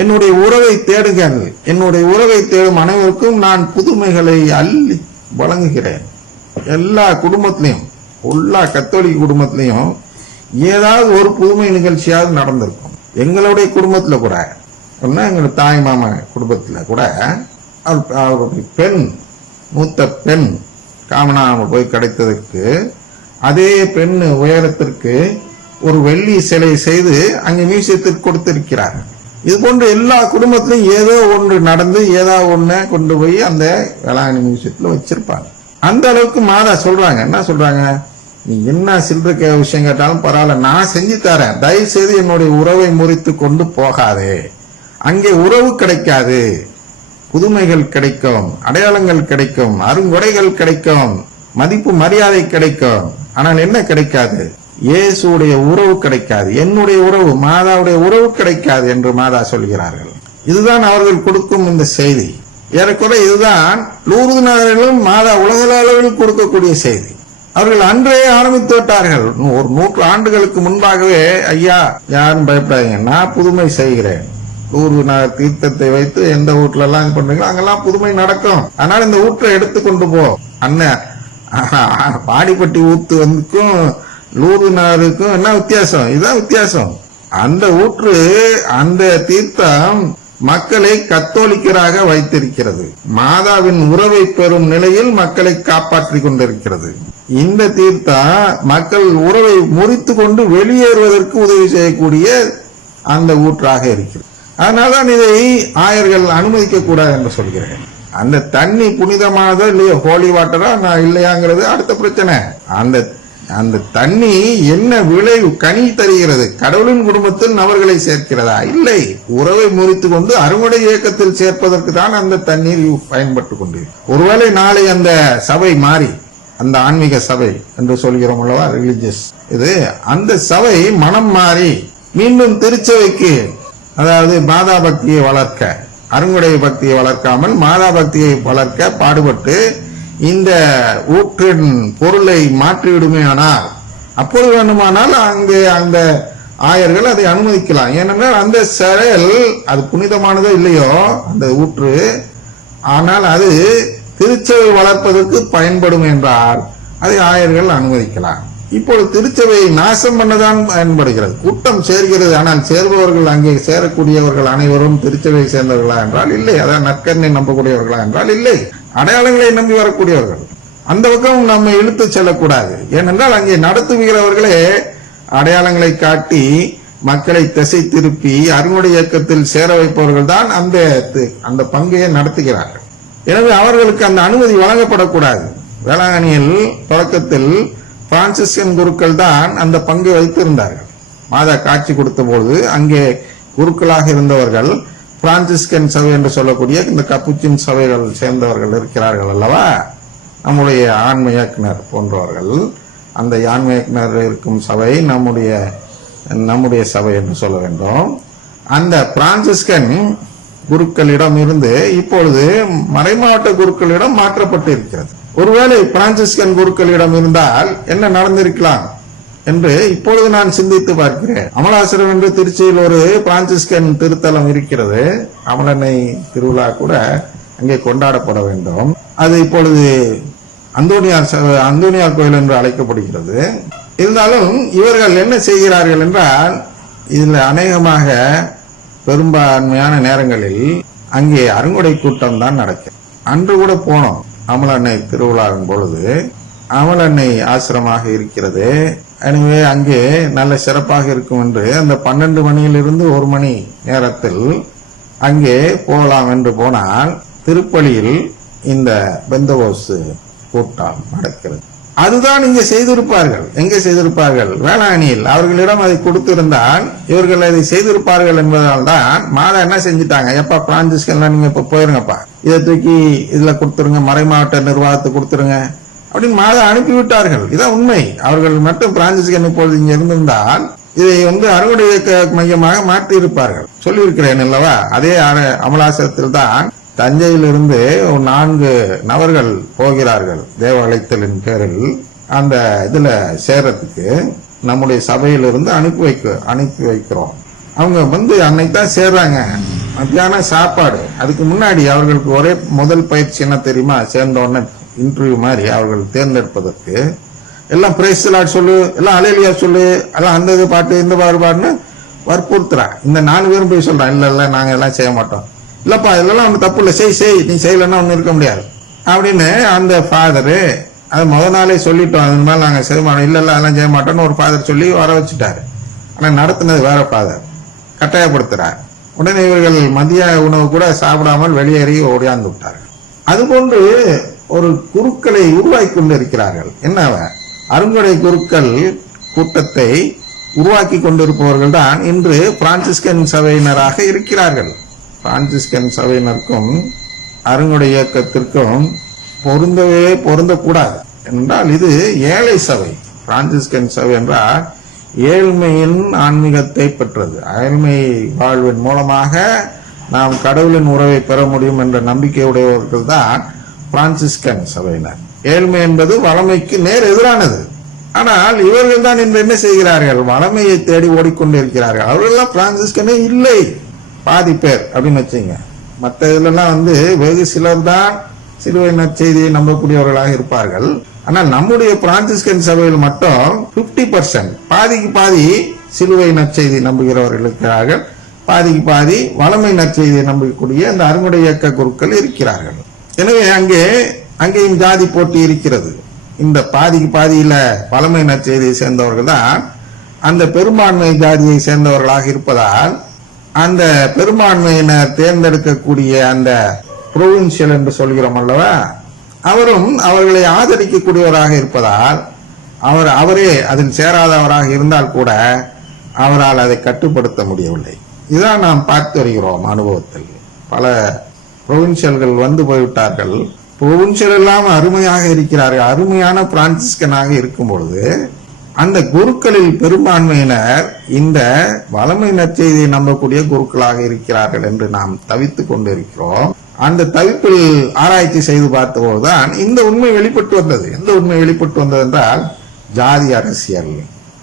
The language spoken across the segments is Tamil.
என்னுடைய உறவை தேடுங்கள். என்னுடைய உறவை தேடும் அனைவருக்கும் நான் புதுமைகளை அள்ளி வழங்குகிறேன். எல்லா குடும்பத்திலையும், எல்லா கத்தோலிக்க குடும்பத்திலையும் ஏதாவது ஒரு புதுமை நிகழ்ச்சியாவது நடந்திருக்கும். எங்களுடைய குடும்பத்தில் கூட, எங்களுடைய தாய் மாமா குடும்பத்தில் கூட அவருடைய பெண், மூத்த பெண் காமனாமல் போய் கிடைத்ததற்கு அதே பெண் உயரத்திற்கு ஒரு வெள்ளி சிலை செய்து அங்கே மியூசியத்திற்கு கொடுத்திருக்கிறார். இது போன்ற எல்லா குடும்பத்திலும் ஏதோ ஒன்று நடந்து ஏதாவது ஒண்ணு கொண்டு போய் அந்த வேளாங்கண்ணி மியூசியத்தில் வச்சிருப்பாங்க. அந்த அளவுக்கு மாதா சொல்றாங்க. என்ன சொல்றாங்க? நீ என்ன சில்லற விஷயம் கேட்டாலும் பரவாயில்ல, நான் செஞ்சு தரேன், தயவு செய்து என்னுடைய உறவை முறித்து கொண்டு போகாதே. அங்கே உறவு கிடைக்காது, புதுமைகள் கிடைக்கும், அடையாளங்கள் கிடைக்கும், அருங்கொடைகள் கிடைக்கும், மதிப்பு மரியாதை கிடைக்கும். ஆனால் என்ன கிடைக்காது? இயேசுடைய உறவு கிடைக்காது, என்னுடைய உறவு, மாதாவுடைய உறவு கிடைக்காது என்று மாதா சொல்கிறார்கள். இதுதான் அவர்கள் கொடுக்கும் இந்த செய்தி. ஏறக்குறை இதுதான் லூர்து நகரிலும் மாதா உலக அளவில் கொடுக்கக்கூடிய செய்தி. அவர்கள் அன்றே ஆரம்பித்து விட்டார்கள். ஒரு 100 ஆண்டுகளுக்கு முன்பாகவே, ஐயா யாரும் பயப்படாதீங்க, நான் புதுமை செய்கிறேன். லூர்து நகர் தீர்த்தத்தை வைத்து எந்த வீட்டுல எல்லாம் பண்றீங்களோ அங்கெல்லாம் புதுமை நடக்கும். அதனால இந்த ஊற்றை எடுத்துக்கொண்டு போ. அண்ணன் பாடிப்பட்டி ஊத்து வந்துக்கும் லூர்து நகருக்கும் என்ன வித்தியாசம்? இதுதான் வித்தியாசம். அந்த ஊற்று, அந்த தீர்த்தம் மக்களை கத்தோலிக்கராக வைத்திருக்கிறது. மாதாவின் உறவை பெறும் நிலையில் மக்களை காப்பாற்றிக் கொண்டிருக்கிறது. இந்த தீர்த்தம் மக்கள் உறவை முறித்து கொண்டு வெளியேறுவதற்கு உதவி செய்யக்கூடிய அந்த ஊற்றாக இருக்கிறது. அதனால்தான் இதை ஆயர்கள் அனுமதிக்க கூடாது என்று சொல்கிறேன். அந்த தண்ணி புனிதமானதோ இல்லையோ, ஹோலி வாட்டரா இல்லையாங்கிறது அடுத்த பிரச்சனை. அந்த தண்ணி என்ன விளைவு கனி தருகிறது? கடவுளின் குடும்பத்தில் நபர்களை சேர்க்கிறதா? இல்லை, உறவை முறித்து கொண்டு அறுவடை இயக்கத்தில் சேர்ப்பதற்கு தான் அந்த தண்ணீர் பயன்பட்டு கொண்டு. ஒருவேளை நாளை அந்த சபை மாறி, அந்த ஆன்மீக சபை என்று சொல்கிறோம் அல்லவா, ரிலிஜியஸ், இது அந்த சபை மனம் மாறி மீண்டும் திருச்சபைக்கு, அதாவது மாதா பக்தியை வளர்க்க, அருங்குடை பக்தியை வளர்க்காமல் மாதா பக்தியை வளர்க்க பாடுபட்டு இந்த ஊற்றின் பொருளை மாற்றிவிடுமே. ஆனால் அப்பொழுது வேண்டுமானால் அங்கே அந்த ஆயர்கள் அதை அனுமதிக்கலாம். ஏனென்றால் அந்த செயல் அது புனிதமானதோ இல்லையோ அந்த ஊற்று, ஆனால் அது திருச்சபை வளர்ப்பதற்கு பயன்படும் என்றால் அதை ஆயர்கள் அனுமதிக்கலாம். இப்பொழுது திருச்சபையை நாசம் பண்ணதான் பயன்படுகிறது. கூட்டம் சேர்கிறது, ஆனால் சேர்பவர்கள், அங்கே சேரக்கூடியவர்கள் அனைவரும் திருச்சபையை சேர்ந்தவர்களா என்றால் இல்லை. அதான் நற்கண்ணை நம்பக்கூடியவர்களா என்றால் இல்லை. அடையாளங்களை நம்பி வரக்கூடியவர்கள். அந்த பக்கம் நம்ம இழுத்து செல்லக்கூடாது. ஏனென்றால் அங்கே நடத்துகிறவர்களே அடையாளங்களை காட்டி மக்களை திசை திருப்பி அருங்குடை இயக்கத்தில் சேர வைப்பவர்கள் தான் அந்த பங்கையை நடத்துகிறார்கள். எனவே அவர்களுக்கு அந்த அனுமதி வழங்கப்படக்கூடாது. வேளாங்கண்ணியில் தொடக்கத்தில் பிரான்சிஸ்கன் குருக்கள் தான் அந்த பங்கை வைத்திருந்தார்கள். மாதா காட்சி கொடுத்த போது அங்கே குருக்களாக இருந்தவர்கள் பிரான்சிஸ்கன் சபை என்று சொல்லக்கூடிய இந்த கப்புச்சின் சபைகள் சேர்ந்தவர்கள் இருக்கிறார்கள் அல்லவா, நம்முடைய ஆன்ம இயக்குனர் போன்றவர்கள். அந்த ஆன்ம இயக்குனர் இருக்கும் சபை நம்முடைய சபை என்று சொல்ல வேண்டும். அந்த பிரான்சிஸ்கன் குருக்களிடம் இருந்து இப்பொழுது மறைமாவட்ட குருக்களிடம் மாற்றப்பட்டு இருக்கிறது. ஒருவேளை பிரான்சிஸ்கன் குருக்களிடம் இருந்தால் என்ன நடந்திருக்கலாம் என்று இப்பொழுது நான் சிந்தித்து பார்க்கிறேன். அமலாசிரம் என்று திருச்சியில் ஒரு பிரான்சிஸ்கன் திருத்தலம் இருக்கிறது. அமலனை திருவிழா கூட அங்கே கொண்டாடப்பட வேண்டும். அது இப்பொழுது அந்தோனியார் கோயில் என்று அழைக்கப்படுகிறது. இருந்தாலும் இவர்கள் என்ன செய்கிறார்கள் என்றால், இதில் அநேகமாக பெரும்பான்மையான நேரங்களில் அங்கே அருங்குடை கூட்டம் தான் நடக்கும். அன்று கூட போனோம். அமலன்னை திருவிழாவின் பொழுது அமலன்னை ஆசிரமாக இருக்கிறது. எனவே அங்கே நல்ல சிறப்பாக இருக்கும் என்று அந்த 12 மணியிலிருந்து 1 மணி நேரத்தில் அங்கே போகலாம் என்று போனால் திருப்பலியில் இந்த பெந்தகோஸ்து கூட்டம் நடக்கிறது. அதுதான் இங்கே செய்திருப்பார்கள். எங்கே செய்திருப்பார்கள்? வேளாங்கண்ணியில். அவர்களிடம் அதை கொடுத்திருந்தால் இவர்கள் அதை செய்திருப்பார்கள் என்பதால் தான் மாதா என்ன செஞ்சுட்டாங்க, எப்ப பிரான்சிஸ்கன்லாம் நீங்க இப்ப போயிருங்கப்பா, இதை தூக்கி இதுல கொடுத்துருங்க, மறைமாவட்ட நிர்வாகத்தை கொடுத்துருங்க அப்படின்னு மாதா அனுப்பிவிட்டார்கள். இதான் உண்மை. அவர்கள் மட்டும் பிரான்சிஸ்கன் இப்பொழுது இங்க இருந்திருந்தால் இதை அறுவடை இயக்க மையமாக மாற்றி இருப்பார்கள். சொல்லியிருக்கிறேன் அல்லவா. அதே அமலாசனத்தில் தான் தஞ்சையிலிருந்து 4 நபர்கள் போகிறார்கள் தேவ அழைத்தலின் பேரில். அந்த இதுல சேரத்துக்கு நம்முடைய சபையிலிருந்து அனுப்பி வைக்கிறோம். அவங்க அன்னைக்கு தான் சேர்றாங்க. மத்தியானம் சாப்பாடு. அதுக்கு முன்னாடி அவர்களுக்கு ஒரே முதல் பயிற்சி என்ன தெரியுமா? சேர்ந்த உடனே இன்டர்வியூ மாதிரி அவர்கள் தேர்ந்தெடுப்பதற்கு எல்லாம் பிரைஸ் லார்ட் சொல்லு, எல்லாம் அலேலியா சொல்லு, எல்லாம் அந்த இது பாட்டு இந்த பாடுன்னு வற்புறுத்துறா. இந்த 4 பேரும் போய் சொல்றான், இல்ல இல்ல நாங்க எல்லாம் செய்ய மாட்டோம். இல்லப்பா இதெல்லாம் ஒண்ணு தப்பு இல்லை, செய் நீ செய்யலன்னா ஒண்ணு இருக்க முடியாது அப்படின்னு அந்த ஃபாதரு அது முதல் நாளே சொல்லிட்டோம். அது மேல நாங்க செய்ய மாட்டோம், இல்ல இல்ல அதெல்லாம் செய்ய மாட்டோம்னு ஒரு ஃபாதர் சொல்லி வர வச்சுட்டாரு. ஆனா நடத்தினது வேற ஃபாதர், கட்டாயப்படுத்துறார். உடனே இவர்கள் மதிய உணவு கூட சாப்பிடாமல் வெளியேறி ஓடியாந்து விட்டார்கள். அதுபோன்று ஒரு குருக்களை உருவாக்கி கொண்டு இருக்கிறார்கள். என்ன அருங்கொடை குருக்கள் கூட்டத்தை உருவாக்கி கொண்டிருப்பவர்கள் தான் இன்று பிரான்சிஸ்கன் சபையினராக இருக்கிறார்கள். பிரான்சிஸ்கன் சபையினருக்கும் அருங்கொடை இயக்கத்திற்கும் பொருந்தக்கூடாது என்றால் இது ஏழை சபை. பிரான்சிஸ்கன் சபை என்றால் ஏழ்மையின் ஆன்மீகத்தை பெற்றது. ஏழ்மை வாழ்வின் மூலமாக நாம் கடவுளின் உறவை பெற முடியும் என்ற நம்பிக்கை உடையவர்கள் தான் பிரான்சிஸ்கன் சபையினர். ஏழ்மை என்பது வளமைக்கு நேர் எதிரானது. ஆனால் இவர்கள் தான் இன்று என்ன செய்கிறார்கள்? வளமையை தேடி ஓடிக்கொண்டிருக்கிறார்கள். அவர்களெல்லாம் பிரான்சிஸ்கனே இல்லை, பாதி பேர் அப்படின்னு வச்சுங்க. மற்ற இதுலாம் வெகு சிலர் தான் சிலுவை நற்செய்தியை நம்பக்கூடியவர்களாக இருப்பார்கள். ஆனால் நம்முடைய பிரான்சிஸ்கன் சபையில் மட்டும் 50%, பாதிக்கு பாதி சிலுவை நற்செய்தி நம்புகிறவர்கள் இருக்கிறார்கள், பாதிக்கு பாதி வளமை நற்செய்தியை நம்பக்கூடிய அந்த அருங்கொடை இயக்க குருக்கள் இருக்கிறார்கள். எனவே அங்கேயும் ஜாதி போட்டி இருக்கிறது. இந்த பாதிக்கு பாதியில வளமை நற்செய்தியை சேர்ந்தவர்கள் தான் அந்த பெரும்பான்மை ஜாதியை சேர்ந்தவர்களாக இருப்பதால் அந்த பெரும்பான்மையினர் தேர்ந்தெடுக்கக்கூடிய அந்த புரோவின்சியல் என்று சொல்கிறோம் அல்லவா, அவரும் அவர்களை ஆதரிக்கக்கூடியவராக இருப்பதால் அவரே அதில் சேராதவராக இருந்தால் கூட அவரால் அதை கட்டுப்படுத்த முடியவில்லை. இதான் நாம் பார்த்து வருகிறோம் அனுபவத்தில். பல புரோவின்சியல்கள் வந்து போய்விட்டார்கள். புரோவின்சியல் எல்லாம் அருமையாக இருக்கிறார்கள். அருமையான பிரான்சிஸ்கனாக இருக்கும் பொழுது அந்த குருக்களில் பெரும்பான்மையினர் இந்த வளமை நற்செய்தியை நம்பக்கூடிய குருக்களாக இருக்கிறார்கள் என்று நாம் தவித்துக் கொண்டிருக்கிறோம். அந்த தவிப்பில் ஆராய்ச்சி செய்து பார்த்தபோதுதான் இந்த உண்மை வெளிப்பட்டு வந்தது. எந்த உண்மை வெளிப்பட்டு வந்தது என்றால் ஜாதி அரசியல்.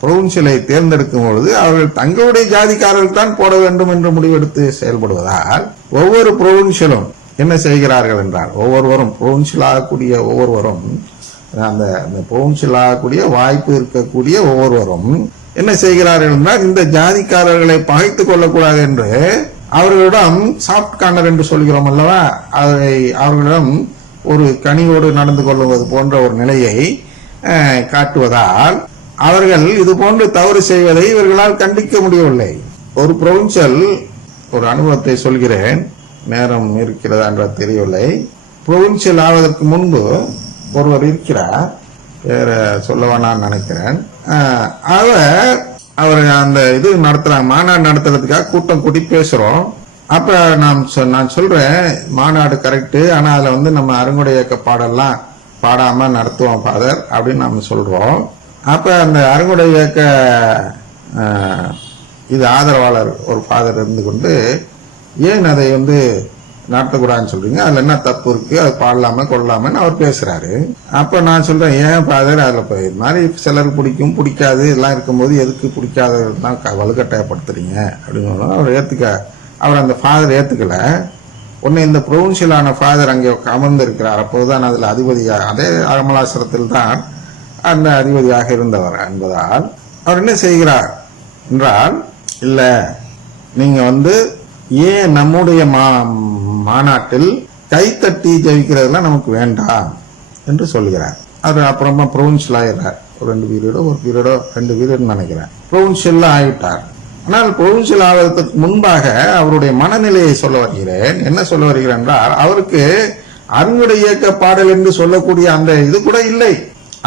புரோவின்சியலை தேர்ந்தெடுக்கும் பொழுது அவர்கள் தங்களுடைய ஜாதிக்காரர்கள் தான் போட வேண்டும் என்று முடிவெடுத்து செயல்படுவதால் ஒவ்வொரு புரோவின்சியலும் என்ன செய்கிறார்கள் என்றால் ஒவ்வொருவரும் புரோவின்சியல் ஆகக்கூடிய ஒவ்வொருவரும் அந்த புரோவின்சியல் ஆகக்கூடிய வாய்ப்பு இருக்கக்கூடிய ஒவ்வொருவரும் என்ன செய்கிறார்கள் என்றால் இந்த ஜாதிக்காரர்களை பகைத்துக் கொள்ளக்கூடாது என்று அவர்களிடம் சாஃப்ட் கார்னர் என்று சொல்கிறோம் அல்லவா, அவர்களிடம் ஒரு கனிவோடு நடந்து கொள்வது போன்ற ஒரு நிலையை காட்டுவதால் அவர்கள் இது போன்று தவறு செய்வதை இவர்களால் கண்டிக்க முடியவில்லை. ஒரு புரோவின்சியல், ஒரு அனுபவத்தை சொல்கிறேன், நேரம் இருக்கிறதா என்ற தெரியவில்லை. புரோவின்சியல் ஆவதற்கு முன்பு ஒருவர் இருக்கிறார், வேற சொல்லவா நான் நினைக்கிறேன். அவர் அந்த இது நடத்துறாங்க, மாநாடு நடத்துறதுக்காக கூட்டம் கூட்டி பேசுறோம். அப்ப நான் சொல்றேன் மாநாடு கரெக்ட், ஆனா அதுல நம்ம அருங்கொடை இயக்க பாடெல்லாம் பாடாம நடத்துவோம் ஃபாதர் அப்படின்னு நம்ம சொல்றோம். அப்ப அந்த அருங்கொடை இயக்க இது ஆதரவாளர் ஒரு ஃபாதர் இருந்து கொண்டு ஏன் அதை நடத்தக்கூடாதுன்னு சொல்றீங்க, அதுல என்ன தப்பு இருக்கு, அது பாடலாம கொள்ளலாமன்னு அவர் பேசுறாரு. அப்ப நான் சொல்றேன், ஏன் ஃபாதர் அதுல இது மாதிரி சிலருக்கு பிடிக்கும் பிடிக்காது எல்லாம் இருக்கும்போது எதுக்கு பிடிக்காததான் வலுக்கட்டாயப்படுத்துறீங்க அப்படின்னு அவர் அந்த ஃபாதர் ஏத்துக்கல. உடனே இந்த புரோவின்சியலான ஃபாதர் அங்கே அமர்ந்து இருக்கிறார். அப்போதுதான் அதுல அதிபதியாக, அதே அமலாசனத்தில் தான் அந்த அதிபதியாக இருந்தவர் என்பதால் அவர் என்ன செய்கிறார் என்றால், இல்ல நீங்க ஏன் நம்முடைய மாநாட்டில் கைத்தட்டி ஜெயிக்கிறதுலாம் நமக்கு வேண்டாம் என்று சொல்கிறார். அது அப்புறமா புரோவின்சியல் ஆகிறார். ஒரு 2 பீரியடோ நினைக்கிறேன், புரோவின்சியல் ஆகிவிட்டார். ஆனால் புரோவின்சியல் ஆவதற்கு முன்பாக அவருடைய மனநிலையை சொல்ல வருகிறேன். என்ன சொல்ல வருகிறேன் என்றால், அவருக்கு அருங்கொடை இயக்க பாடல் என்று சொல்லக்கூடிய அந்த இது கூட இல்லை.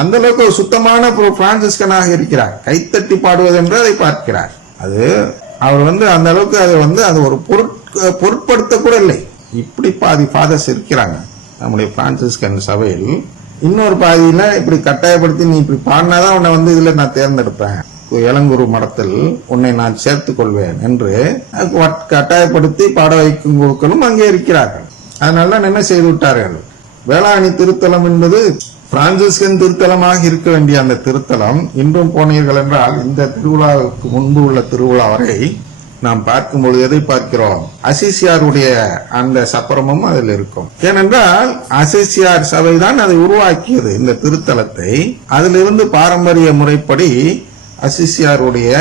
அந்த அளவுக்கு ஒரு சுத்தமான பிரான்சிஸ்கனாக இருக்கிறார். கைத்தட்டி பாடுவது என்று அதை பார்க்கிறார். அது அவர் அந்த அளவுக்கு அது ஒரு பொருட்படுத்த கூட இல்லை. இப்படி பாதி ஃபாதர்ஸ் இருக்கிறாங்க நம்முடைய பிரான்சிஸ்கன் சபையில். இன்னொரு பாதியில இப்படி கட்டாயப்படுத்தி நீ இப்படி பாடினாதான் உன்னை இதுல நான் தேர்ந்தெடுப்பேன், இளங்குரு மடத்தில் உன்னை நான் சேர்த்துக் கொள்வேன் என்று கட்டாயப்படுத்தி பாட வைக்கும் குழுக்களும் அங்கே இருக்கிறார்கள். அதனால என்ன செய்து விட்டார்கள், வேளாண் திருத்தலம் என்பது பிரான்சிஸ்கன் திருத்தலமாக இருக்க வேண்டிய அந்த திருத்தலம் இன்றும் போனீர்கள் என்றால் இந்த திருவிழாவுக்கு முன்பு உள்ள திருவிழா வரை நாம் பார்க்கும்பொழுது எதை பார்க்கிறோம்? அசிசியாருடைய அந்த சப்பரமும் அதில் இருக்கும். ஏனென்றால் அசிசியார் சபைதான் அதை உருவாக்கியது, இந்த திருத்தலத்தை. அதிலிருந்து பாரம்பரிய முறைப்படி அசிசியாருடைய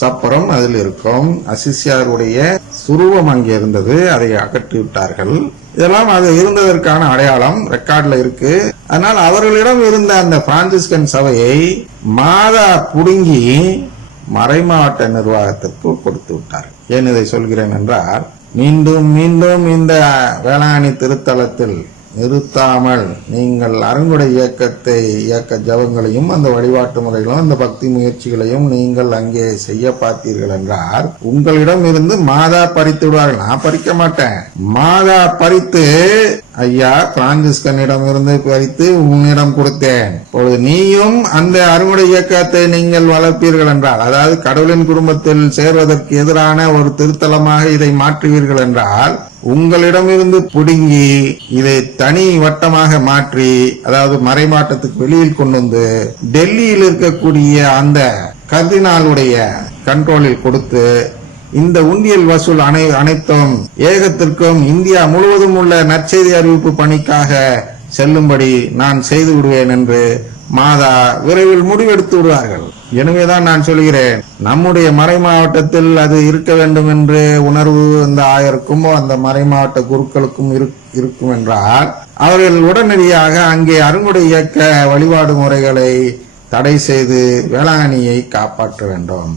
சப்பரம் அதில் இருக்கும். அசிசியாருடைய சுரூபம் அங்கே இருந்தது, அதை அகற்றி விட்டார்கள். இதெல்லாம் அது இருந்ததற்கான அடையாளம் ரெக்கார்ட்ல இருக்கு. அதனால் அவர்களிடம் இருந்த அந்த பிரான்சிஸ்கன் சபையை மாதா புடுங்கி மறைமாவட்ட நிர்வாகத்திற்கு கொடுத்து விட்டார். ஏன் இதை சொல்கிறேன் என்றால், மீண்டும் மீண்டும் இந்த வேளாங்கண்ணி திருத்தலத்தில் நிறுத்தாமல் நீங்கள் அருங்குடை இயக்க ஜபங்களையும் அந்த வழிபாட்டு முறைகளும் அந்த பக்தி முயற்சிகளையும் நீங்கள் அங்கே செய்ய பார்த்தீர்கள் என்றால் உங்களிடம் இருந்து மாதா பறித்து விடுவார்கள். நான் பறிக்க மாட்டேன். மாதா பறித்து, ஐயா பிரான்சிஸ்கனிடம் இருந்து பறித்து உன்னிடம் கொடுத்தேன், இப்பொழுது நீயும் அந்த அருங்குடை இயக்கத்தை நீங்கள் வளர்ப்பீர்கள் என்றால், அதாவது கடவுளின் குடும்பத்தில் சேர்வதற்கு எதிரான ஒரு திருத்தலமாக இதை மாற்றுவீர்கள் என்றால் உங்களிடமிருந்து புடுங்கி இதை தனி வட்டமாக மாற்றி, அதாவது மறைமாட்டத்துக்கு வெளியில் கொண்டு வந்து டெல்லியில் இருக்கக்கூடிய அந்த கர்தினாலுடைய கண்ட்ரோலில் கொடுத்து இந்த உண்டியல் வசூல் அனைத்தும் ஏகத்திற்கும் இந்தியா முழுவதும் உள்ள நற்செய்தி அறிவிப்பு பணிக்காக செல்லும்படி நான் செய்து விடுவேன் என்று மாதா விரைவில் முடிவெடுத்து விடுவார்கள். எனவேதான் நான் சொல்கிறேன், நம்முடைய மறை மாவட்டத்தில் அது இருக்க வேண்டும் என்று உணர்வு அந்த ஆயருக்கும் அந்த மறை மாவட்ட குருக்களுக்கும் இருக்கும் என்றால் அவர்கள் உடனடியாக அங்கே அருங்குடை இயக்க வழிபாடு முறைகளை தடை செய்து வேளாங்கண்ணியை காப்பாற்ற வேண்டும்.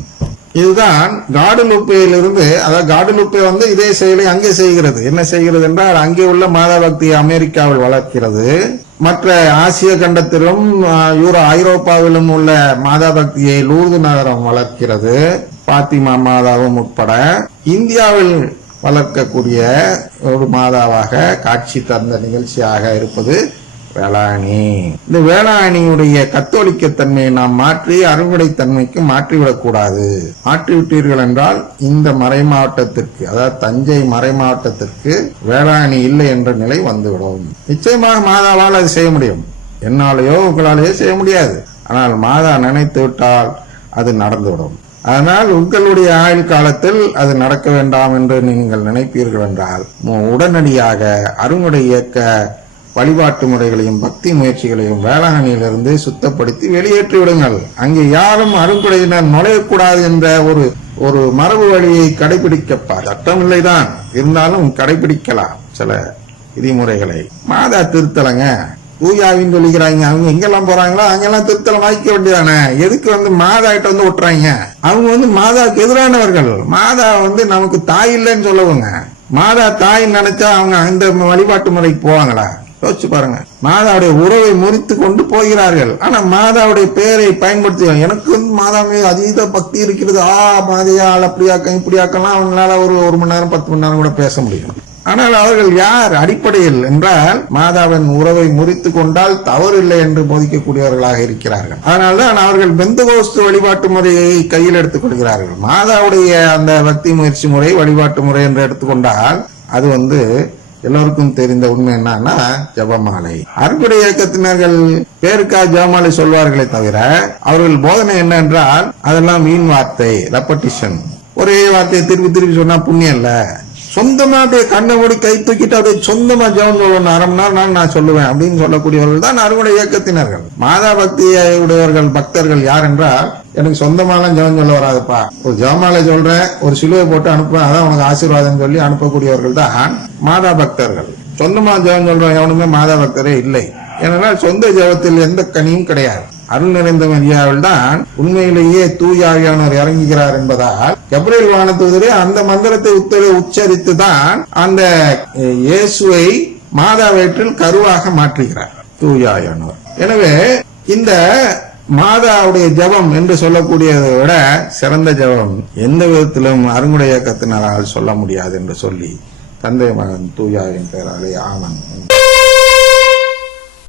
இதுதான் காடுலுப்பையிலிருந்து, அதாவது காடுலுப்பை இதே செயலை அங்கே செய்கிறது. என்ன செய்கிறது என்றால், அங்கே உள்ள மாதா பக்தியை அமெரிக்காவில் வளர்க்கிறது. மற்ற ஆசிய கண்டத்திலும் ஐரோப்பாவிலும் உள்ள மாதா பக்தியை லூர்து நகரம் வளர்க்கிறது, பாத்திமா மாதாவும் உட்பட. இந்தியாவில் வளர்க்கக்கூடிய ஒரு மாதாவாக காட்சி தந்த நிகழ்ச்சியாக இருப்பது வேளாங்கண்ணி. இந்த வேளாங்கண்ணியுடைய கத்தோலிக்க தன்மையை நாம் மாற்றி அறுவடை தன்மைக்கு மாற்றிவிடக்கூடாது. மாற்றிவிட்டீர்கள் என்றால் இந்த மறை மாவட்டத்திற்கு, அதாவது தஞ்சை மறை மாவட்டத்திற்கு வேளாங்கண்ணி இல்லை என்ற நிலை வந்துவிடும். நிச்சயமாக மாதாவால் அது செய்ய முடியும், என்னாலேயோ உங்களாலேயோ செய்ய முடியாது. ஆனால் மாதா நினைத்து விட்டால் அது நடந்துவிடும். அதனால் உங்களுடைய ஆயுள் காலத்தில் அது நடக்க வேண்டாம் என்று நீங்கள் நினைப்பீர்கள் என்றால் உடனடியாக அருங்குடை இயக்க வழிபாட்டு முறைகளையும் பக்தி முயற்சிகளையும் வேளாங்கண்ணியிலிருந்து சுத்தப்படுத்தி வெளியேற்றி விடுங்கள். அங்கே யாரும் அருங்குடையினர் நுழையக்கூடாது என்ற ஒரு மரபு வழியை கடைபிடிக்க சட்டமில்லைதான், இருந்தாலும் கடைபிடிக்கலாம் சில விதிமுறைகளை. மாதா திருத்தலங்க, தூயாவின்னு சொல்லிக்கிறாங்க. அவங்க எங்கெல்லாம் போறாங்களோ அங்கெல்லாம் திருத்தலம் வாய்க்க வேண்டியதானே. எதுக்கு மாதா கிட்ட விட்டுறாங்க? அவங்க மாதாவுக்கு எதிரானவர்கள். மாதா நமக்கு தாய் இல்லைன்னு சொல்லவுங்க. மாதா தாய் நினைச்சா அவங்க அந்த வழிபாட்டு முறைக்கு போவாங்களா? யோசிச்சு பாருங்க. மாதாவுடைய உறவை முறித்து கொண்டு போகிறார்கள். ஆனா மாதாவுடைய பெயரை பயன்படுத்தி, எனக்கு மாதா மீது அதீத பக்தி இருக்கிறது, மாதையால் அப்படியாக்க இப்படியாக்கலாம், அவங்களால ஒரு மணி நேரம் 10 மணி நேரம் கூட பேச முடியும். ஆனால் அவர்கள் யார் அடிப்படையில் என்றால் மாதாவின் உறவை முறித்து கொண்டால் தவறு இல்லை என்று போதிக்கக்கூடியவர்களாக இருக்கிறார்கள். அதனால்தான் அவர்கள் பெந்தகோஸ்து வழிபாட்டு முறையை கையில் எடுத்துக் கொள்கிறார்கள். மாதாவுடைய அந்த பக்தி முயற்சி முறை வழிபாட்டு முறை என்று எடுத்துக்கொண்டால் அது எல்லோருக்கும் தெரிந்த உண்மை என்னன்னா ஜபமாலை. அருங்குடை இயக்கத்தினர்கள் பேருக்கா ஜபமாலை சொல்வார்களே தவிர அவர்கள் போதனை என்ன என்றால் அதெல்லாம் வீண் வார்த்தை, ரெப்படிஷன். ஒரே வார்த்தையை திருப்பி திருப்பி சொன்னா புண்ணியம் இல்ல. சொந்தமா அப்படியே கண்ணை மூடி கை தூக்கிட்டு அப்படியே சொந்தமா ஜெபம் சொல்லணும், 1/2 மணி நேரம் நான் சொல்லுவேன் அப்படின்னு சொல்லக்கூடியவர்கள் தான் அருங்குடை இயக்கத்தினர்கள். மாதா பக்தியை உடையவர்கள் பக்தர்கள் யார் என்றால், எனக்கு சொந்தமாலாம் ஜெபம் சொல்ல வராதுப்பா, ஒரு ஜெபமாலை சொல்றேன், ஒரு சிலுவை போட்டு அனுப்புவேன், அதான் உனக்கு ஆசீர்வாதம் சொல்லி அனுப்பக்கூடியவர்கள் தான் மாதா பக்தர்கள். சொந்தமா ஜெபம் சொல்றேன் எவனுமே மாதா பக்தரே இல்லை. ஏனென்றால் சொந்த ஜெபத்தில் எந்த கனியும் கிடையாது. அருள் நிறைந்த மரியாவில் தான் உண்மையிலேயே தூயாவியானவர் இறங்குகிறார் என்பதால் கபிரியேல் வானதூதரே அந்த மந்திரத்தை உச்சரித்து தான் அந்த இயேசுவை மாதா வயிற்றில் கருவாக மாற்றுகிறார் தூயாவியானவர். எனவே இந்த மாதாவுடைய ஜபம் என்று சொல்லக்கூடியதை விட சிறந்த ஜபம் எந்த விதத்திலும் அருங்குடை இயக்கத்தினரால் சொல்ல முடியாது என்று சொல்லி தந்தை மகன் தூயாவின் பெயராலே ஆமென்.